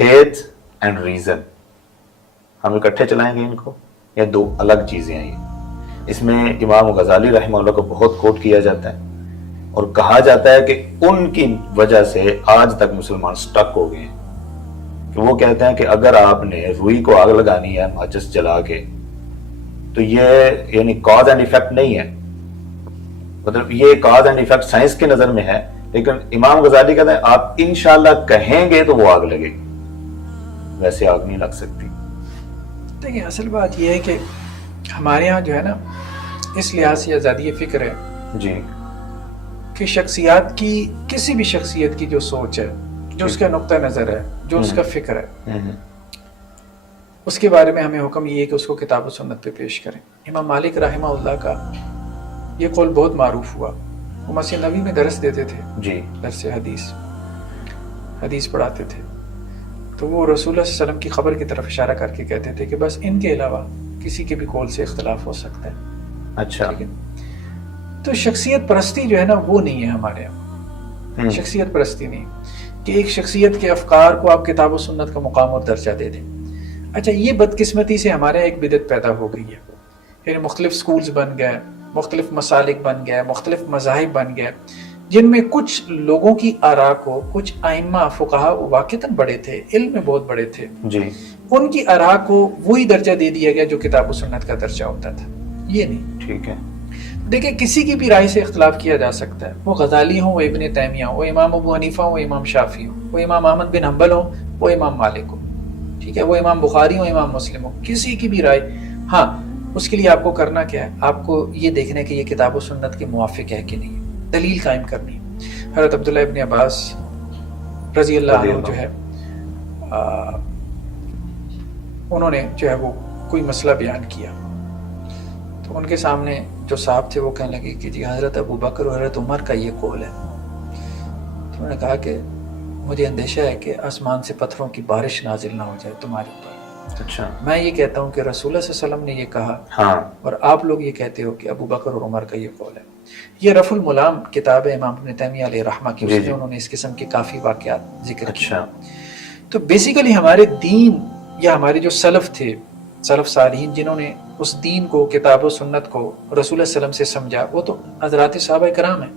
Faith and reason ہم اکٹھے چلائیں گے ان کو یا دو الگ چیزیں ہیں؟ اس میں امام غزالی رحمہ اللہ کو بہت کوٹ کیا جاتا ہے اور کہا جاتا ہے کہ ان کی وجہ سے آج تک مسلمان سٹک ہو گئے ہیں کہ وہ کہتے ہیں کہ اگر آپ نے روئی کو آگ لگانی ہے ماچس جلا کے تو یہ یعنی کاز اینڈ ایفیکٹ نہیں ہے، مطلب یہ کاز اینڈ ایفیکٹ سائنس کی نظر میں ہے، لیکن امام غزالی کہتے ہیں آپ انشاءاللہ کہیں گے تو وہ آگ لگے گی، ویسے آگ نہیں لگ سکتی۔ دیکھیں اصل بات یہ ہے کہ ہمارے ہاں جو ہے نا اس لحاظ سے آزادی فکر ہے جی کہ شخصیات کی کسی بھی شخصیت کی جو سوچ ہے، جو اس کا نقطہ نظر ہے، جو اس کا فکر ہے، اس کے بارے میں ہمیں حکم یہ ہے کہ اس کو کتاب و سنت پہ پیش کریں۔ امام مالک رحمہ اللہ کا یہ قول بہت معروف ہوا، وہ مسجد نبوی میں درس دیتے تھے، جی درس حدیث پڑھاتے تھے، تو وہ رسول اللہ صلی اللہ علیہ وسلم کی خبر کی طرف اشارہ کر کے کہتے تھے کہ بس ان کے علاوہ کسی کے بھی قول سے اختلاف ہو سکتا ہے۔ اچھا، ٹھیک ہے، تو شخصیت پرستی جو ہے نا وہ نہیں ہے ہمارے یہاں، شخصیت پرستی نہیں کہ ایک شخصیت کے افکار کو آپ کتاب و سنت کا مقام اور درجہ دے دیں۔ اچھا، یہ بدقسمتی سے ہمارے یہاں ایک بدعت پیدا ہو گئی ہے، یعنی مختلف سکولز بن گئے، مختلف مسالک بن گئے، مختلف مذاہب بن گئے، جن میں کچھ لوگوں کی آراء کو کچھ ائمہ فقہا واقعتاً بڑے تھے، علم میں بہت بڑے تھے، جی ان کی آراء کو وہی درجہ دے دیا گیا جو کتاب و سنت کا درجہ ہوتا تھا۔ یہ نہیں، ٹھیک ہے، دیکھیں کسی کی بھی رائے سے اختلاف کیا جا سکتا ہے، وہ غزالی ہوں، وہ ابن تیمیہ ہوں، وہ امام ابو حنیفہ ہوں، وہ امام شافعی ہوں، وہ امام احمد بن حنبل ہوں، وہ امام مالک ہوں، ٹھیک ہے، وہ امام بخاری ہوں، امام مسلم ہوں، کسی کی بھی رائے، ہاں اس کے لیے آپ کو کرنا کیا ہے، آپ کو یہ دیکھنا ہے کہ یہ کتاب و سنت کے موافق ہے کہ نہیں، دلیل قائم کرنی ہے۔ حضرت عبداللہ ابن عباس رضی اللہ عنہ جو ہے انہوں نے جو ہے وہ کوئی مسئلہ بیان کیا، تو ان کے سامنے جو صاحب تھے وہ کہنے لگے کہ جی حضرت ابو بکر اور حضرت عمر کا یہ قول ہے، تو انہوں نے کہا کہ مجھے اندیشہ ہے کہ آسمان سے پتھروں کی بارش نازل نہ ہو جائے تمہارے اوپر۔ اچھا، میں یہ کہتا ہوں کہ رسول اللہ صلی اللہ علیہ وسلم نے یہ کہا ہاں، اور آپ لوگ یہ کہتے ہو کہ ابو بکر اور عمر کا یہ قول ہے۔ یہ رفع الملام کتاب ہے امام ابن تیمیہ علیہ رحمہ کی، اس میں انہوں نے اس قسم کے کافی واقعات ذکر کیے۔ اچھا، تو بیسیکلی ہمارے دین یا ہمارے جو سلف تھے، سلف صالحین، جنہوں نے اس دین کو، کتاب و سنت کو رسول اللہ صلی اللہ علیہ وسلم سے سمجھا، وہ تو حضرات صحابہ کرام ہیں،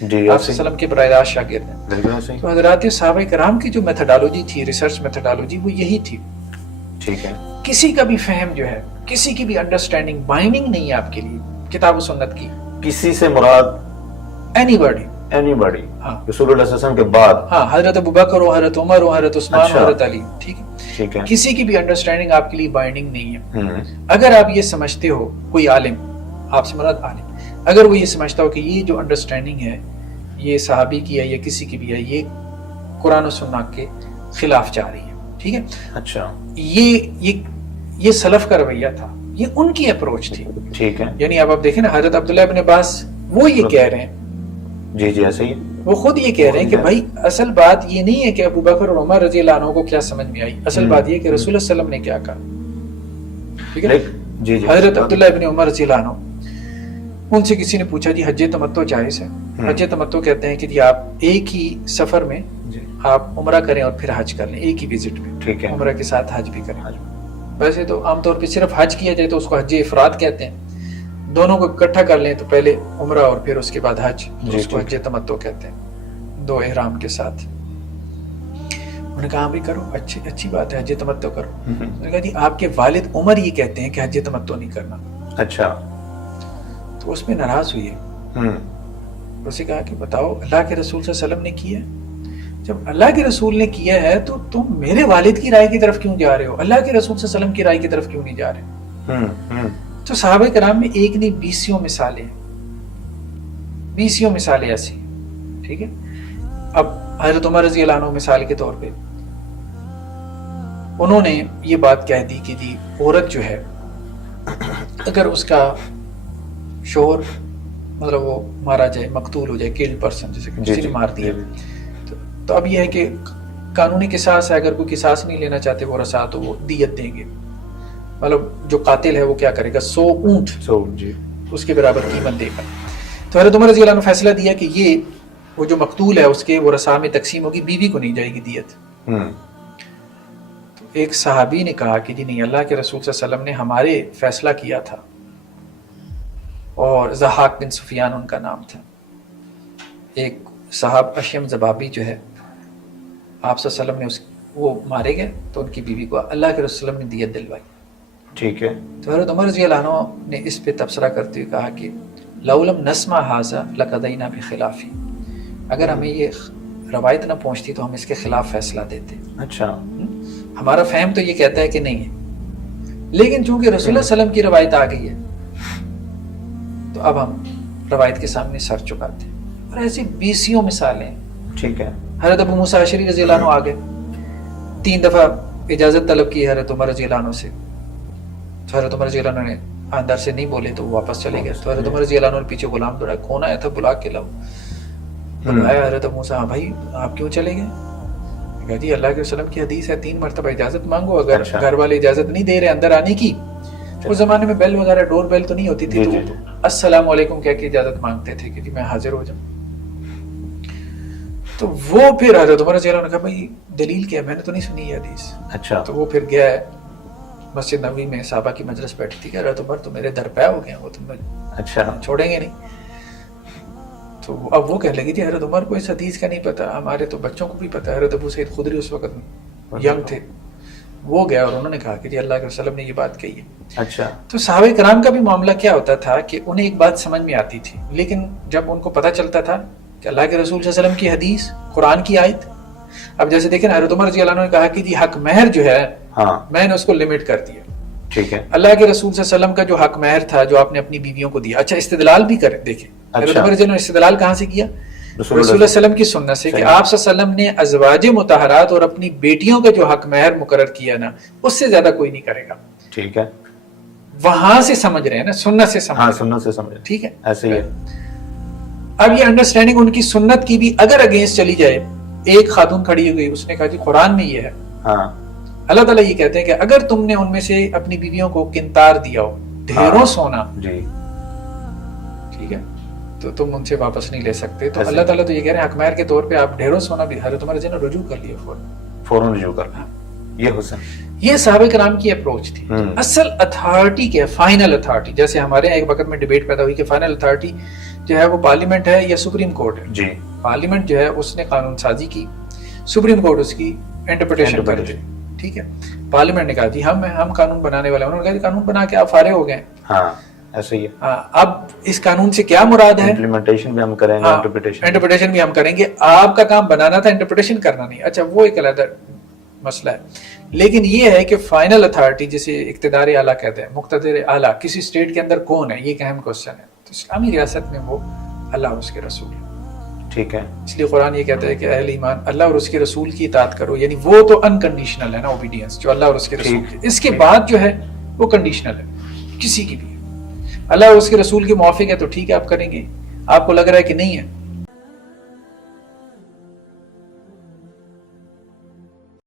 جی آپ صلی اللہ علیہ وسلم کے براہ راست شاگرد ہیں۔ بالکل صحیح، تو حضرات صحابہ کرام کی جو میتھڈالوجی تھی، ریسرچ میتھڈالوجی، وہ یہی تھی۔ ٹھیک ہے، کسی کا بھی فہم جو ہے، کسی کی بھی انڈرسٹینڈنگ بائنڈنگ نہیں ہے آپ کے لیے کتاب و سنت کی، کسی سے مراد اینی باڈی، اینی باڈی ہاں رسول اللہ صلی اللہ علیہ وسلم کے بعد، ہاں، حضرت ابو بکر ہو، حضرت عمر ہو، حضرت عثمان ہو، اچھا، حضرت علی، ٹھیک ہے، ٹھیک ہے، کسی کی بھی انڈرسٹینڈنگ آپ کے لیے بائنڈنگ نہیں ہے۔ ہوں، اگر آپ یہ سمجھتے ہو، کوئی عالم، آپ سے مراد عالم، اگر وہ یہ سمجھتا ہو کہ یہ جو انڈرسٹینڈنگ ہے یہ صحابی کی ہے یا کسی کی بھی ہے، یہ قرآن و سنت کے خلاف جا رہی ہے، ٹھیک ہے، اچھا، یہ سلف کا رویہ تھا، یہ ان کی اپروچ تھی۔ ٹھیک ہے، یعنی اب آپ دیکھیں نا، حضرت عبداللہ ابن عباس وہ یہ کہہ رہے ہیں، جی جی ایسے ہی، وہ خود یہ کہہ رہے ہیں کہ بھائی اصل بات یہ نہیں ہے کہ ابو بکر اور عمر رضی اللہ عنہ کو کیا سمجھ میں آئی، اصل بات یہ ہے کہ رسول اللہ صلی اللہ علیہ وسلم نے کیا کہا، ٹھیک ہے۔ جی جی، حضرت عبداللہ ابن عمر رضی اللہ عنہ، ان سے کسی نے پوچھا جی حج تمتع جائز ہے؟ حج تمتع کہتے ہیں کہ جی آپ ایک ہی سفر میں آپ عمرہ کریں اور پھر حج کر لیں، ایک ہی وزٹ میں، ٹھیک ہے، عمرہ کے ساتھ حج بھی کریں۔ ویسے تو عام طور پہ صرف حج کیا جائے تو اس کو حج افراد کہتے ہیں، دونوں کو اکٹھا کر لیں تو پہلے عمرہ اور پھر اس کے بعد حج، اس کو حج تمتع کہتے ہیں، دو احرام کے ساتھ۔ انہوں نے کہا بھی کرو، اچھی بات ہے، حج تمتع کرو۔ انہوں نے کہا جی آپ کے والد عمر یہ کہتے ہیں کہ حج تمتع نہیں کرنا۔ اچھا، تو اس میں ناراض ہوئی ہے، اسے کہا کہ بتاؤ اللہ کے رسول صلی اللہ علیہ وسلم نے کیا ہے؟ جب اللہ کے رسول نے کیا ہے تو تم میرے والد کی رائے کی طرف کیوں جا رہے ہو؟ اللہ کے رسول صلی اللہ علیہ وسلم کی رائے کی طرف کیوں نہیں جا رہے؟ تو صحابہ کرام میں ایک نہیں 20 مثالیں، 20 مثالیں ایسی، ٹھیک ہے۔ اب حضرت عمر رضی اللہ عنہ مثال کے طور پہ انہوں نے یہ بات کہہ دی کہ جی عورت جو ہے اگر اس کا شوہر مطلب وہ مارا جائے، مقتول ہو جائے، کلڈ پرسن، جیسے کسی نے مار دیا، تو اب یہ ہے کہ قانونی قصاص ہے، اگر کوئی قصاص نہیں لینا چاہتے وہ رسا تو وہ دیت دیں گے، مطلب جو قاتل ہے وہ کیا کرے گا، 100 اونٹ جی، اس کے برابر قیمت دے گا۔ تو حضرت عمر رضی اللہ عنہ فیصلہ دیا کہ یہ وہ جو مقتول ہے اس کے وہ رسا میں تقسیم ہوگی، بیوی کو نہیں جائے گی دیت۔ ایک صحابی نے کہا کہ جی نہیں، اللہ کے رسول صلی اللہ علیہ وسلم نے ہمارے فیصلہ کیا تھا، اور ضحاک بن سفیان ان کا نام تھا. ایک صاحب اشیم زبابی جو ہے، آپ صلی اللہ علیہ وسلم نے وہ مارے گئے تو ان کی بیوی کو اللہ کے رسول صلی اللہ علیہ وسلم نے دیت دلوائی. ٹھیک ہے. تو حضرت عمر رضی اللہ عنہ نے اس پہ تبصرہ کرتے ہوئے کہا کہ لو لم نسمع ھذا لقضینا بخلافہ، اگر ہمیں یہ روایت نہ پہنچتی تو ہم اس کے خلاف فیصلہ دیتے. اچھا. ہمارا فہم تو یہ کہتا ہے کہ نہیں ہے، لیکن چونکہ رسول اللہ صلی اللہ علیہ وسلم کی روایت آ گئی ہے تو اب ہم روایت کے سامنے سر چکاتے ہیں. اور ایسی بیسیوں مثالیں ہیں. ٹھیک ہے. حضرت ابو موسیٰ اشعری رضی اللہ عنہ آگے 3 دفعہ اجازت طلب کی حضرت عمر رضی اللہ عنہ سے، تو حضرت عمر رضی اللہ عنہ نے اندر سے نہیں بولے تو وہ واپس چلے گئے. تو حضرت عمر رضی اللہ عنہ نے پیچھے غلام دوڑا، کون آیا تھا بلا کے لاؤ. بلایا حضرت ابو موسیٰ، ہاں بھائی آپ کیوں چلے گئے؟ کہا جی اللہ کے وسلم کی حدیث ہے 3 مرتبہ اجازت مانگو، اگر گھر والے اجازت نہیں دے رہے اندر آنے کی، اس زمانے میں بیل وغیرہ ڈور بیل تو نہیں ہوتی تھی، تو السلام علیکم کہہ کے اجازت مانگتے تھے کہ جی میں حاضر ہو جاؤں. تو وہ پھر حضرت عمر رضی اللہ عنہ نے کہا بھائی دلیل کیا ہے؟ میں نے تو نہیں سنی یہ حدیث. اچھا. تو وہ پھر گیا ہے مسجد نبوی میں، صحابہ کی مجلس بیٹھی تھی کہ حضرت عمر تو میرے در پہ ہو گئے ہیں، وہ تم اچھا چھوڑیں گے نہیں. تو اب وہ کہنے لگی تھی حضرت عمر کو اس حدیث کا نہیں پتا، ہمارے تو بچوں کو بھی پتا ہے. حضرت ابو سعید خدری اس وقت ینگ تھے، وہ گیا اور انہوں نے کہا کہ جی اللہ کے وسلم نے یہ بات کہی ہے. اچھا. تو صحابہ کرام کا بھی معاملہ کیا ہوتا تھا کہ انہیں ایک بات سمجھ میں آتی تھی، لیکن جب ان کو پتہ چلتا تھا کہ اللہ کے رسول صلی اللہ علیہ وسلم کی حدیث، قرآن کی آیت، اب جیسے دیکھیں حضرت عمر رضی اللہ عنہ نے کہا کہ جی حق مہر جو ہے میں نے اس کو لمٹ کر دیا. ٹھیک ہے. اللہ کے رسول صلی اللہ علیہ وسلم کا جو حق مہر تھا جو آپ نے اپنی بیویوں کو دیا. اچھا استدلال بھی کریں، دیکھیں حضرت عمر رضی اللہ عنہ نے استدلال کہاں سے کیا؟ رسول اللہ صلی اللہ علیہ وسلم کی سنت سے کہ آپ صلی اللہ علیہ وسلم نے ازواج مطہرات اور اپنی بیٹیوں کا جو حق مہر مقرر کیا نا، اس سے زیادہ کوئی نہیں کرے گا. ٹھیک ہے. وہاں سے سمجھ رہے ہیں نا، سنت سے سمجھ. ہاں سنت سے سمجھ. ٹھیک ہے. ایسے ہی ہے. اب یہ انڈرسٹینڈنگ ان کی سنت کی بھی اگر اگینسٹ چلی جائے، ایک خاتون کھڑی ہو گئی، اس نے کہا جی قرآن میں یہ ہے. ہاں. اللہ تعالیٰ یہ کہتے ہیں کہ اگر تم نے ان میں سے اپنی بیویوں کو قنطار دیا ہو، ڈھیروں سونا، جی ٹھیک ہے، تو تم ان سے واپس نہیں لے سکتے. تو اللہ تعالیٰ تو یہ کہہ رہے ہیں حق مہر کے طور پہ آپ ڈھیروں سونا بھی حضرت عمر نے رجوع کر لیا، فوراً رجوع کر لیا. یہ حسن، یہ صحابہ کرام کی اپروچ تھی. اصل اتھارٹی کیا ہے؟ Final authority. جیسے ہمارے ایک وقت میں ڈیبیٹ پیدا ہوئی کہ فائنل اتھارٹی جو ہے وہ پارلیمنٹ ہے یا سپریم کورٹ ہے. جی پارلیمنٹ جو ہے اس نے قانون سازی کی، سپریم کورٹ اس کی انٹرپریٹیشن کر دی. ٹھیک ہے. پارلیمنٹ نے کہا جی ہم قانون بنانے والے ہیں. انہوں نے کہا قانون بنا کے آپ فارغ ہو گئے. ہاں ایسے ہی ہے. اب اس قانون سے کیا مراد ہے؟ امپلیمنٹیشن بھی ہم کریں گے، انٹرپریٹیشن بھی ہم کریں گے. آپ کا کام بنانا تھا، انٹرپریٹیشن کرنا نہیں. اچھا وہ ایک علیحدہ مسئلہ ہے. لیکن یہ ہے کہ فائنل اتھارٹی جسے اقتدار اعلیٰ کہتے ہیں، مقتدر اعلیٰ کسی اسٹیٹ کے اندر کون ہے، یہ ایک اہم کوشچن ہے. تو اسلامی ریاست میں وہ اللہ اور اس کے رسول ہے. ٹھیک ہے. اس لیے قرآن یہ کہتا ہے کہ اہل ایمان اللہ اور اس کے رسول کی اطاعت کرو. یعنی وہ تو انکنڈیشنل ہے نا اوبیڈینس، جو اللہ اور اس کے رسول کی. اس کے بعد جو ہے وہ کنڈیشنل ہے، کسی کی بھی. اللہ اور اس کے رسول کے موافق ہے تو ٹھیک ہے آپ کریں گے، آپ کو لگ رہا ہے کہ نہیں ہے